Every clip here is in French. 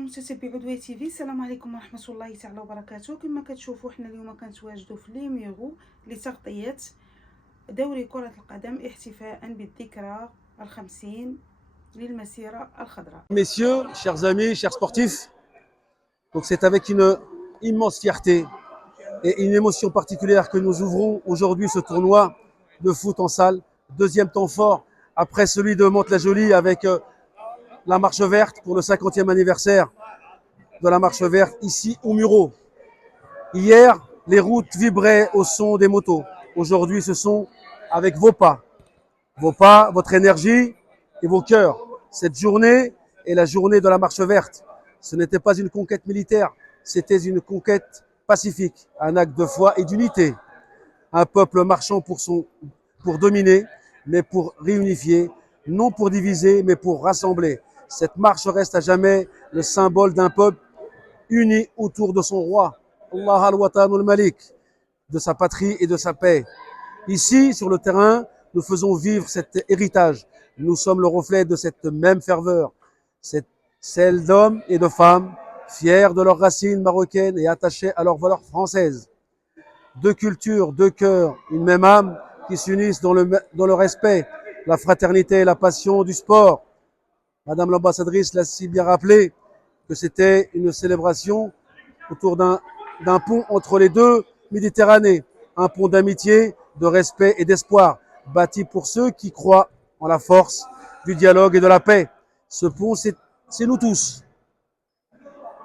متابعي عدوية تيفي، السلام عليكم ورحمة الله تعالى وبركاته. كما كتشوفوا حنا اليوم كنتواجدوا في ليميغو لتغطية دوري كرة القدم احتفاء بالذكرى ال50 للمسيرة الخضراء. Messieurs, chers amis, chers sportifs, donc c'est avec une immense fierté et une émotion particulière que nous ouvrons aujourd'hui ce tournoi de foot en salle, deuxième temps fort après celui de Mantes-la-Jolie avec la marche verte pour le 50e anniversaire de la marche verte ici au Muro. Hier, les routes vibraient au son des motos. Aujourd'hui, ce sont avec vos pas, votre énergie et vos cœurs. Cette journée est la journée de la marche verte. Ce n'était pas une conquête militaire, c'était une conquête pacifique, un acte de foi et d'unité. Un peuple marchant pour dominer, mais pour réunifier, non pour diviser, mais pour rassembler. Cette marche reste à jamais le symbole d'un peuple uni autour de son roi, Allah al-Watan al-Malik, de sa patrie et de sa paix. Ici, sur le terrain, nous faisons vivre cet héritage. Nous sommes le reflet de cette même ferveur, celle d'hommes et de femmes fiers de leurs racines marocaines et attachés à leurs valeurs françaises. Deux cultures, deux cœurs, une même âme qui s'unissent dans le respect, la fraternité et la passion du sport. Madame l'ambassadrice l'a si bien rappelé que c'était une célébration autour d'un pont entre les deux Méditerranées, un pont d'amitié, de respect et d'espoir, bâti pour ceux qui croient en la force du dialogue et de la paix. Ce pont, c'est nous tous.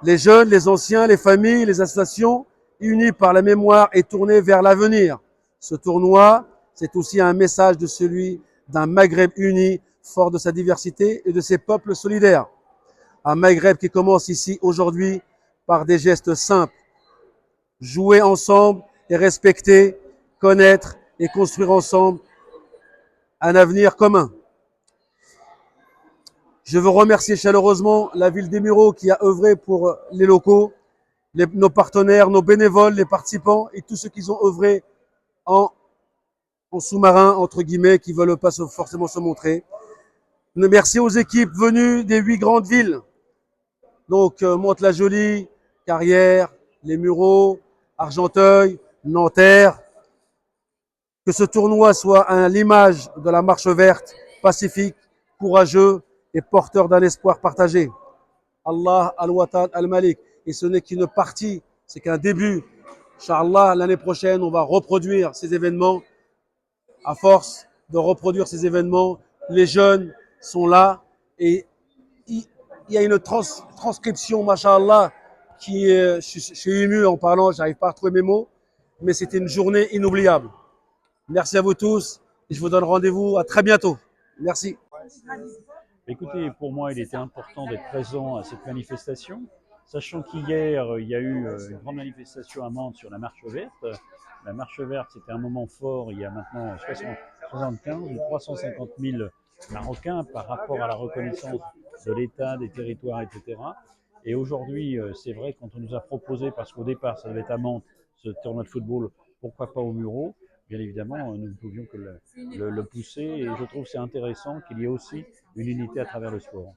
Les jeunes, les anciens, les familles, les associations, unis par la mémoire et tournés vers l'avenir. Ce tournoi, c'est aussi un message de celui d'un Maghreb uni, fort de sa diversité et de ses peuples solidaires. Un Maghreb qui commence ici aujourd'hui par des gestes simples. Jouer ensemble et respecter, connaître et construire ensemble un avenir commun. Je veux remercier chaleureusement la ville des Mureaux qui a œuvré pour les locaux, nos partenaires, nos bénévoles, les participants et tous ceux qui ont œuvré en sous-marin, entre guillemets, qui ne veulent pas forcément se montrer. Merci aux équipes venues des 8 grandes villes. Donc, Mantes-la-Jolie, Carrières, les Mureaux, Argenteuil, Nanterre. Que ce tournoi soit l'image de la marche verte, pacifique, courageux et porteur d'un espoir partagé. Allah al-Watan al-Malik. Et ce n'est qu'une partie, c'est qu'un début. Inch'Allah, l'année prochaine, on va reproduire ces événements. À force de reproduire ces événements, les jeunes sont là et il y a une transcription, masha'Allah, qui est, je suis ému en parlant, j'arrive pas à retrouver mes mots, mais c'était une journée inoubliable. Merci à vous tous et je vous donne rendez-vous à très bientôt. Merci. Écoutez, pour moi, il était important d'être présent à cette manifestation, sachant qu'hier, il y a eu une grande manifestation à Mantes sur la marche verte. La marche verte, c'était un moment fort il y a maintenant 75 ou 350 000 Marocains par rapport à la reconnaissance de l'État, des territoires, etc. Et aujourd'hui, c'est vrai, quand on nous a proposé, parce qu'au départ, ça devait être à Mantes, ce tournoi de football, pourquoi pas au Muro, bien évidemment, nous ne pouvions que le pousser. Et je trouve que c'est intéressant qu'il y ait aussi une unité à travers le sport.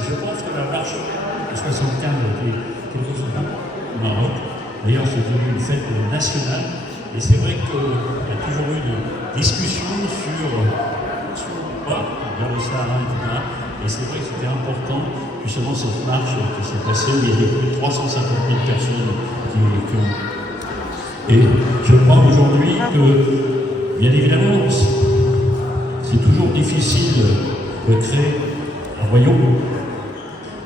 je pense que la marche en 75 était quelque chose d'important au Maroc. D'ailleurs, c'est devenu une fête nationale. Et c'est vrai qu'il y a toujours eu une discussion sur vers le Sahara, etc. Et c'est vrai que c'était important, justement, cette marche qui s'est passée, où il y avait plus de 350 000 personnes qui ont. Et je crois aujourd'hui que, bien évidemment, c'est toujours difficile de créer un royaume.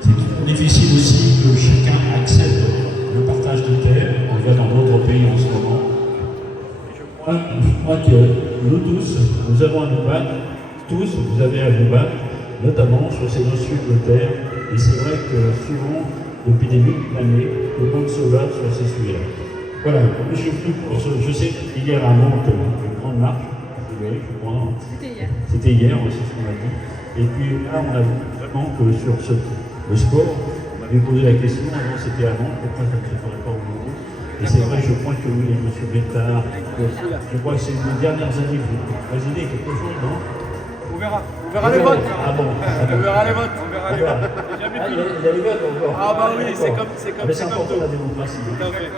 C'est toujours difficile aussi que chacun accepte le partage de terre. On le voit dans d'autres pays en ce moment. Je crois que nous tous, nous avons à nous battre. Tous, vous avez à vous battre, notamment sur ces notions de terre. Et c'est vrai que souvent, depuis des milliers d'années, le monde se bat sur ces sujets-là. Voilà, je sais qu'hier à Nantes, une grande marche. C'était hier. C'était hier, c'est ce qu'on a dit. Et puis là, on a vu vraiment que sur le sport, on m'avait posé la question, avant c'était avant, pourquoi ça ne se ferait pas au bureau? Et c'est vrai, je crois que oui, M. Bétard, je crois que c'est les dernières années que vous présidez quelque chose, non? On verra les votes. Ah bon, On verra les votes. On verra les votes. Il y a les votes encore. Ah bah oui, c'est comme important la démocratie.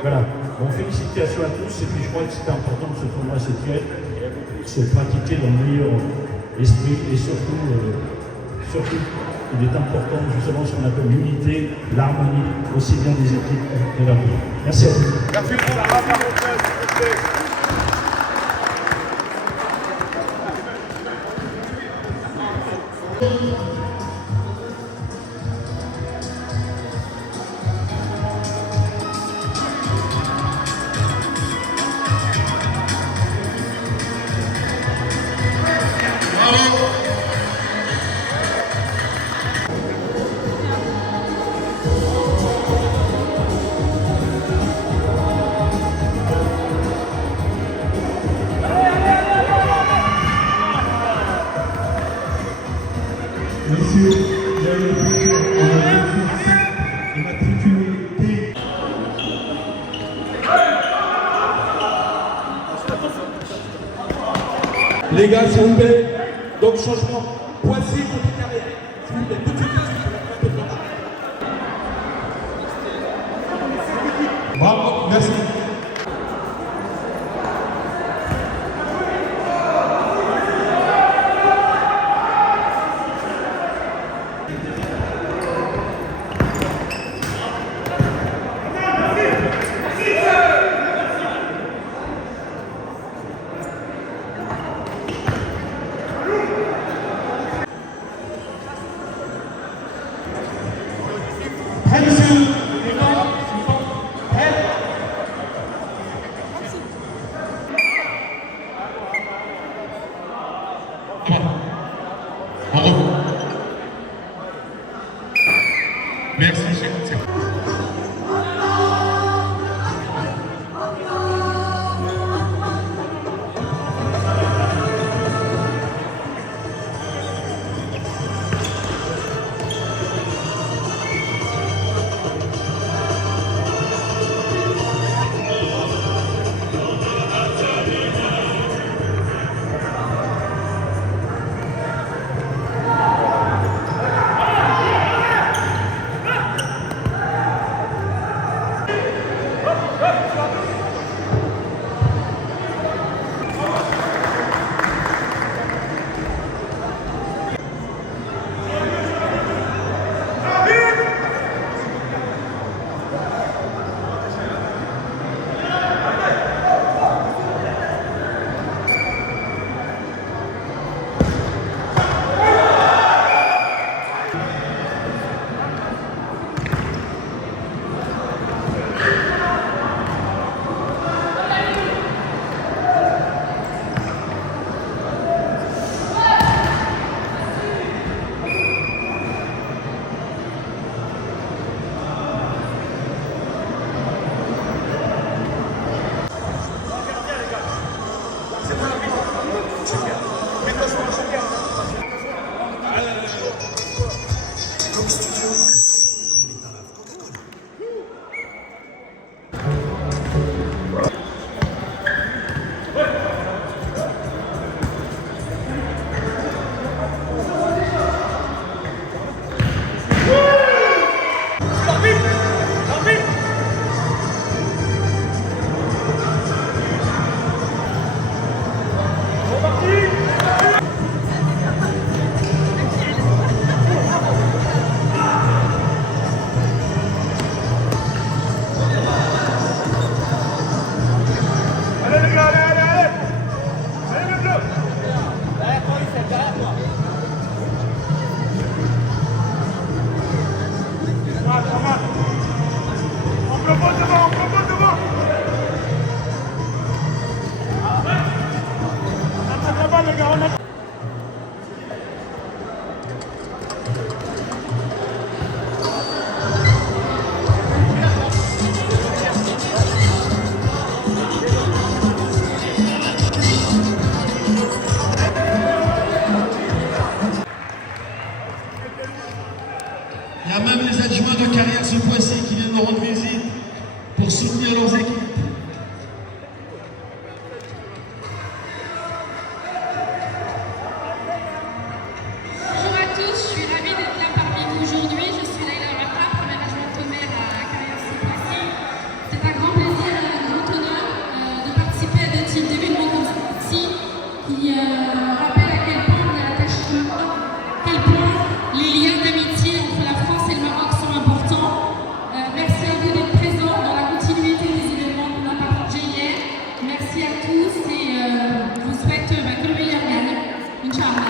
Voilà. Bon, félicitations à tous. Et puis je crois que c'était important que ce tournoi se tienne, se pratiquer dans le meilleur esprit et surtout, il est important justement ce qu'on appelle l'unité, l'harmonie, aussi bien des équipes que de l'armée. Merci à vous. Merci. Monsieur, il y a une voiture en voiture immatriculée T. Les gars, s'il vous plaît, donc changement, Poissy côté carrière. S'il vous plaît, tout de suite, sur la pointe de Bravo, merci. Merci, cher. Il y a même les adjoints de carrière ce Poissy qui viennent nous rendre visite pour soutenir leurs équipes. Bonjour à tous, je suis ravie d'être là parmi vous aujourd'hui. Je suis Laila Rata, première adjointe au maire à Carrière Poissy. C'est un grand plaisir et un grand honneur de participer à des types d'événements comme celui-ci qui rappellent à quel point on est attaché au Maroc, à quel point les liens d'amitié entre la France et le Maroc sont importants. Merci à vous d'être présents dans la continuité des événements qu'on a partagés hier. Merci à tous et je vous souhaite que le meilleur gagne. Inch'Allah.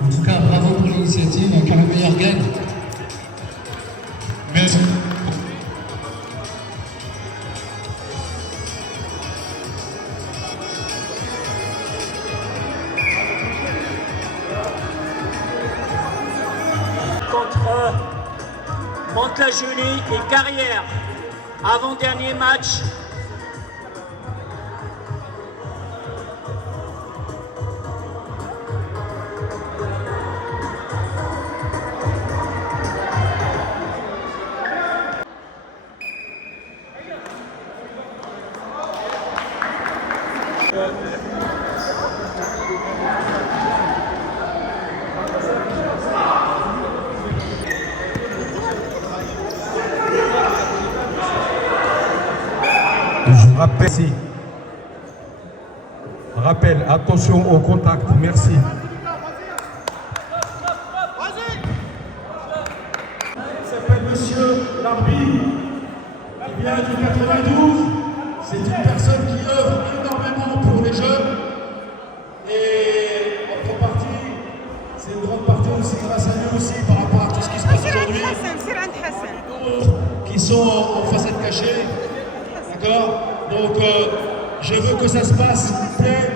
En tout cas, bravo pour l'initiative, que le meilleur gagne. Merci. Contre Mantes-la-Jolie et Carrière, avant-dernier match. Je rappelle, rappel, attention au contact, merci. Il s'appelle Monsieur l'arbitre, il vient du 92, c'est une personne qui œuvre énormément pour les jeunes et en contrepartie, c'est une grande partie aussi grâce à lui aussi par rapport à tout ce qui se passe aujourd'hui. Qui sont en facette cachée, d'accord? Donc je veux que ça se passe, s'il vous plaît,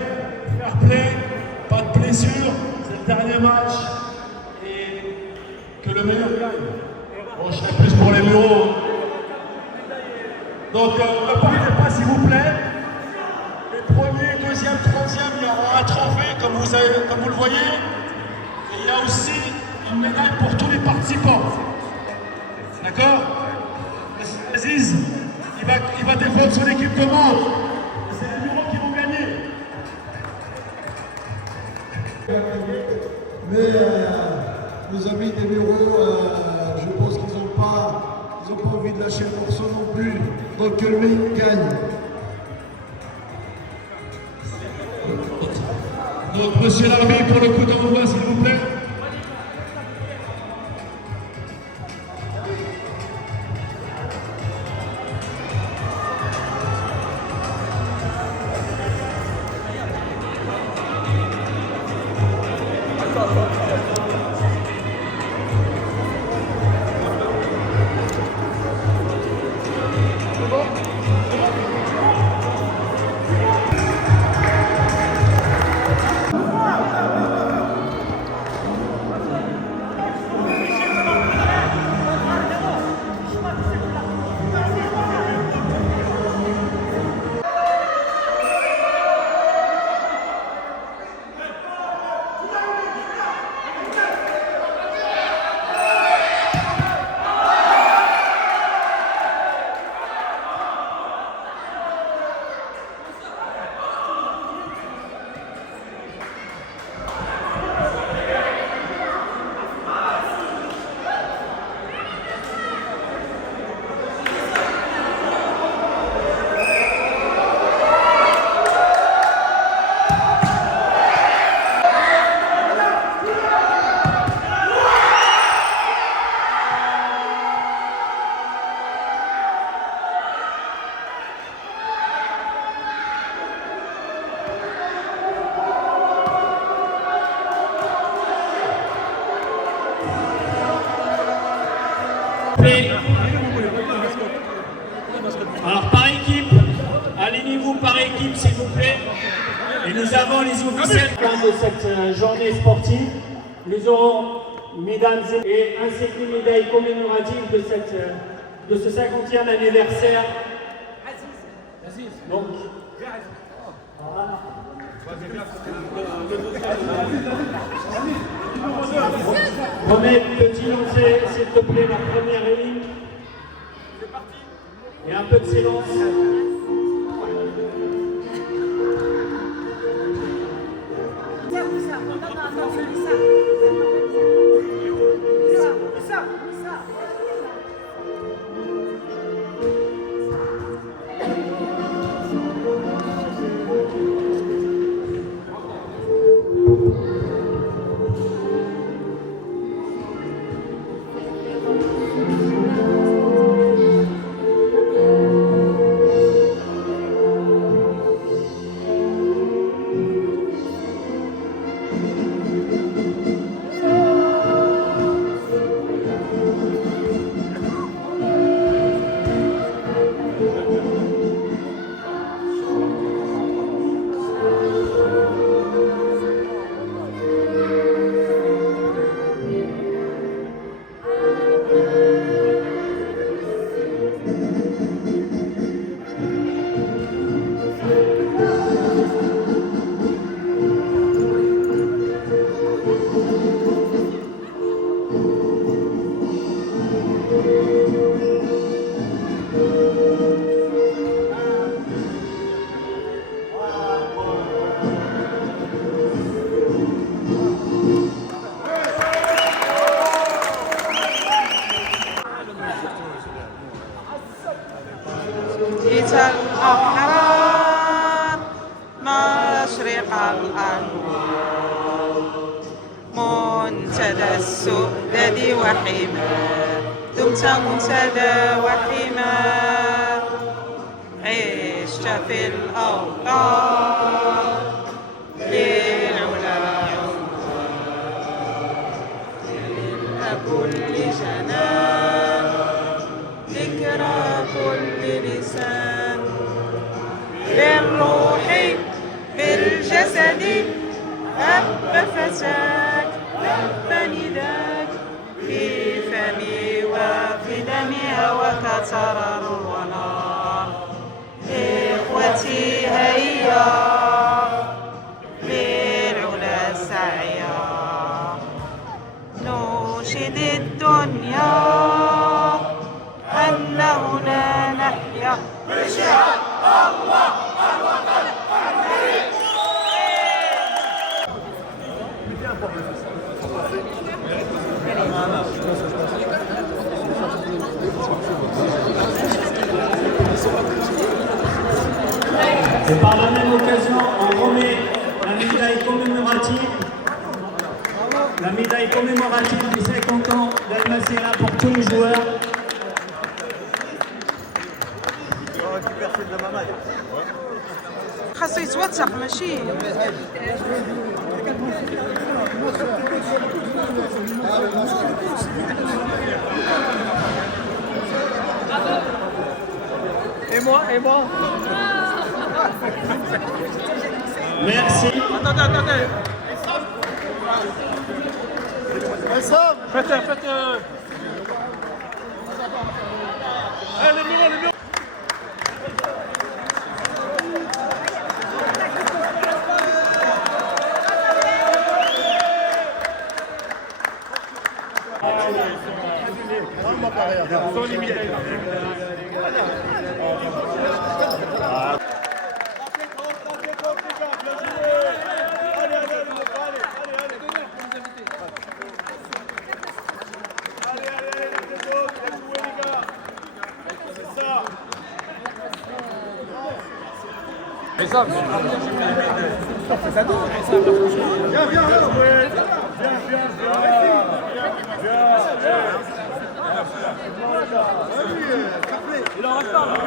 fair play, pas de blessure, c'est le dernier match et que le meilleur gagne. Bon, je serai plus pour les bureaux. Donc ne partez pas s'il vous plaît. Les premiers, deuxième, troisième, il y aura un trophée comme vous le voyez. Et il y a aussi une médaille pour tous les participants. D'accord? Aziz, il va défendre son équipe de Mantes. C'est les bureaux qui vont gagner. Mais nos amis des bureaux, je pense qu'ils n'ont pas envie de lâcher le morceau non plus. Donc que le mec gagne. Donc monsieur l'arbitre, pour le coup d'envoi, s'il vous plaît. équipe, s'il vous plaît. Et nous avons les officiels de cette journée sportive. Nous aurons, mesdames et ainsi que les médailles commémoratives de ce 50e anniversaire. Donc, voilà. Remets petit lancer, s'il te plaît, la première ligne. Et un peu de silence. الأحرار مشرق الأنوار منتدى السؤدد وحماه دمت منتدى وحماه عشت في الأوطان للعلا عمار كل جنان ذكرى كل لسان للروح بالجسد هب فتاك هب نداك في فمي وفي دمي هواك ترر ونار إخوتي هيا للعلا سعيا ننشد الدنيا أن هنا نحيا بشعار الله الوطن الحرير. Et par la même occasion, on remet la médaille commémorative des 50 ans d'Al-Masira pour tous les joueurs. خاصو يتوثق ماشي Et moi Merci. Attendez. Faites. Allez, les murs. Il en reste un là.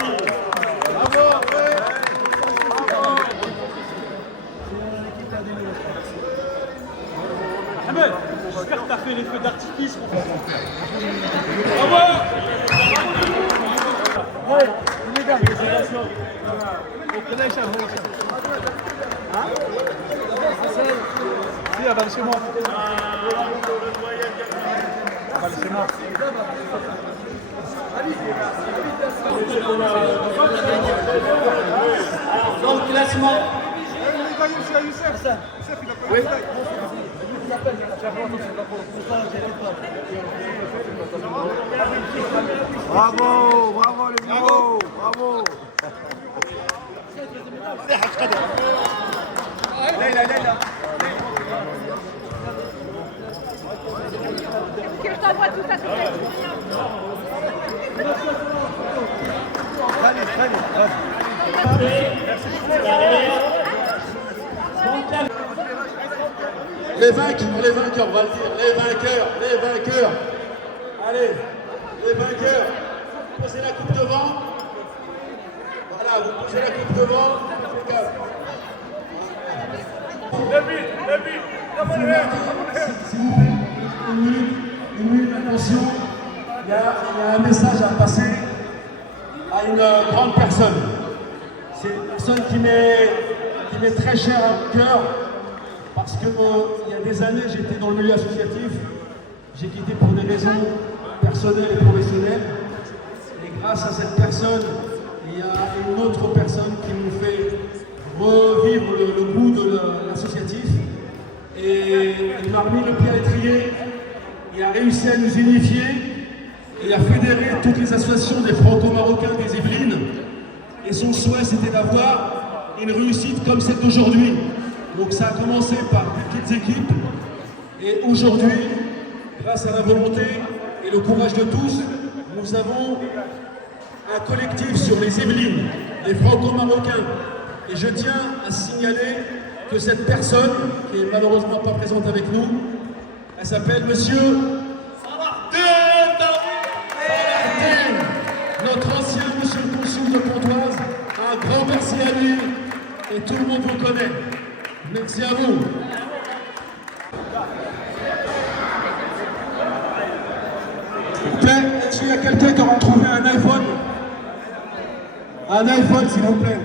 Ahmed, j'espère que t'as fait les feux d'artifice. Bravo. Dans le classement. Bravo, bravo les nouveaux, bravo. Je t'envoie tout ça, tout ça. Les vainqueurs, on va le dire, les vainqueurs. Allez, les vainqueurs, vous posez la coupe devant. Voilà, vous posez la coupe devant. S'il vous plaît, une minute, attention. Il y a un message à passer à une grande personne. C'est une personne qui m'est très chère à mon cœur. Parce que il y a des années, j'étais dans le milieu associatif. J'ai quitté pour des raisons personnelles et professionnelles. Et grâce à cette personne, il y a une autre personne qui nous fait revivre le goût de l'associatif. Et il m'a remis le pied à l'étrier. Il a réussi à nous unifier et à fédérer toutes les associations des Franco-Marocains des Yvelines. Et son souhait, c'était d'avoir une réussite comme celle d'aujourd'hui. Donc ça a commencé par des petites équipes et aujourd'hui, grâce à la volonté et le courage de tous, nous avons un collectif sur les Yvelines, les Franco-Marocains. Et je tiens à signaler que cette personne, qui est malheureusement pas présente avec nous, elle s'appelle Monsieur notre ancien Monsieur le Consul de Pontoise. Un grand merci à lui et tout le monde vous connaît. Merci à vous. Est-ce qu'il y a quelqu'un qui aura trouvé un iPhone? Un iPhone, s'il vous plaît.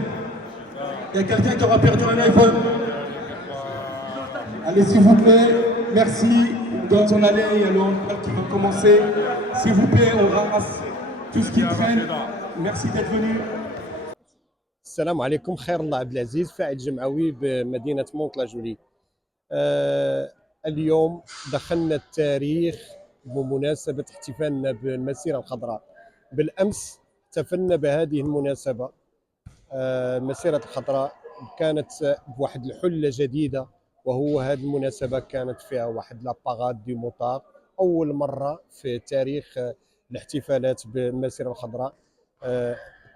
Il y a quelqu'un qui aura perdu un iPhone? Allez, s'il vous plaît, merci. Dans on allait, il y a le handball qui va commencer. S'il vous plaît, on ramasse tout ce qui traîne. Merci d'être venu. السلام عليكم. خير الله عبد العزيز، فاعل جمعوي بمدينة مونطلاجولي. اليوم دخلنا التاريخ بمناسبة احتفالنا بالمسيرة الخضراء. بالأمس احتفلنا بهذه المناسبة. المسيرة الخضراء كانت بواحد الحلة جديدة، وهو هذه المناسبة كانت فيها واحد لاباغاد دي موطار، أول مرة في تاريخ الاحتفالات بالمسيرة الخضراء.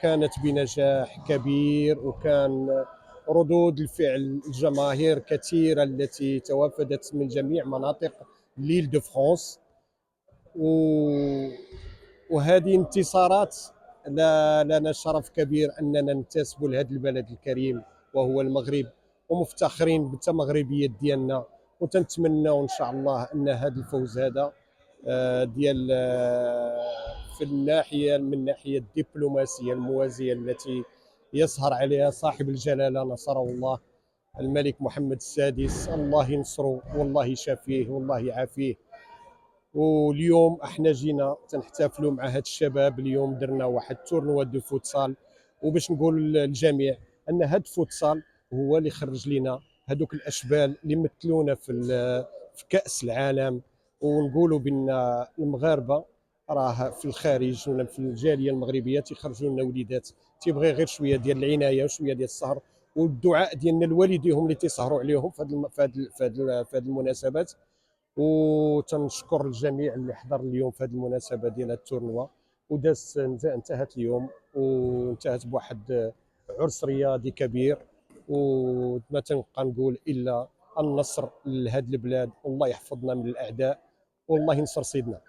كانت بنجاح كبير، وكان ردود الفعل الجماهير كثيرة التي توافدت من جميع مناطق ليل دو فرانس. وهذه انتصارات لنا شرف كبير أننا ننتسب لهذا البلد الكريم وهو المغرب، ومفتخرين بالمغربية ديالنا، وتنتمنى إن شاء الله أن هذا الفوز هذا ديال في الناحية من الناحية الدبلوماسية الموازية التي يسهر عليها صاحب الجلالة نصره الله الملك محمد السادس، الله ينصره والله يشافيه والله يعافيه. واليوم احنا جينا تنحتفلوا مع هاد الشباب. اليوم درنا واحد تورنوا دو فوتسال، وباش نقول للجميع ان هاد الفوتسال هو اللي خرج لنا هذوك الاشبال اللي مثلونا في كأس العالم. ونقولوا بان المغاربه راه في الخارج ولا في الجاليه المغربيه تيخرجوا لنا وليدات تيبغي غير شويه ديال العنايه وشويه ديال السهر والدعاء ديالنا لوالديهم اللي تيسهروا عليهم في هذه المناسبات. وتنشكر الجميع اللي حضر اليوم في هذه المناسبه ديال التورنوا، انتهت اليوم وانتهت بواحد عرس رياضي كبير. وما تنبقى نقول الا النصر لهذه البلاد، والله يحفظنا من الاعداء والله ينصر سيدنا.